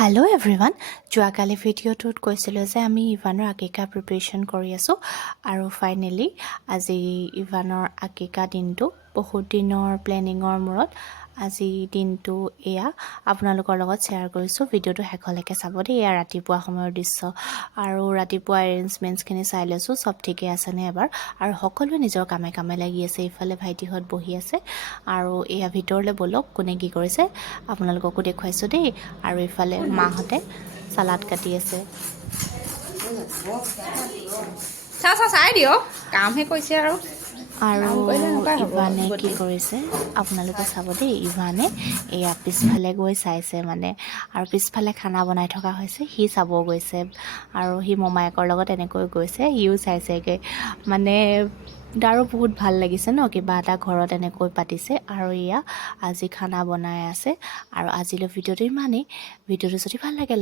hello' everyone যোৱাকালি ভিডিঅ'টোত কৈছিলোঁ যে আমি ইভানৰ আকিকা প্ৰিপেৰেশ্যন কৰি আছোঁ আৰু ফাইনেলি আজি ইভানৰ আকিকা দিনটো বহুত দিনৰ প্লেনিঙৰ মূৰত আজি দিনটো এয়া আপোনালোকৰ লগত শ্বেয়াৰ কৰিছোঁ ভিডিঅ'টো শেষলৈকে চাব দেই এয়া ৰাতিপুৱা সময়ৰ দৃশ্য আৰু ৰাতিপুৱা এৰেঞ্জমেণ্টছখিনি চাই লৈছোঁ চব ঠিকে আছেনে এবাৰ আৰু সকলোৱে নিজৰ কামে কামে লাগি আছে ইফালে ভাইটিহঁত বহি আছে আৰু এয়া ভিতৰলৈ ব'লক কোনে কি কৰিছে আপোনালোককো দেখুৱাইছোঁ দেই আৰু ইফালে মাহঁতে চালাড কাটি আছে চাই দিয়ক কামহে কৈছে আৰু আৰু কাম কৰিলে এনেকুৱাই হ'ব ইভানে কি গতি কৰিছে আপোনালোকে চাব দেই ইভানে এয়া পিছফালে গৈ চাইছে মানে আৰু পিছফালে খানা বনাই থকা হৈছে সি চাব গৈছে আৰু সি মমায়েকৰ লগত এনেকৈ গৈছে সিও চাইছেগৈ মানে আৰু বহুত ভাল লাগিছে ন কিবা এটা ঘৰত এনেকৈ পাতিছে আৰু এয়া আজি খানা বনাই আছে আৰু আজিলৈ ভিডিঅ'টো ইমানেই ভিডিঅ'টো যদি ভাল লাগে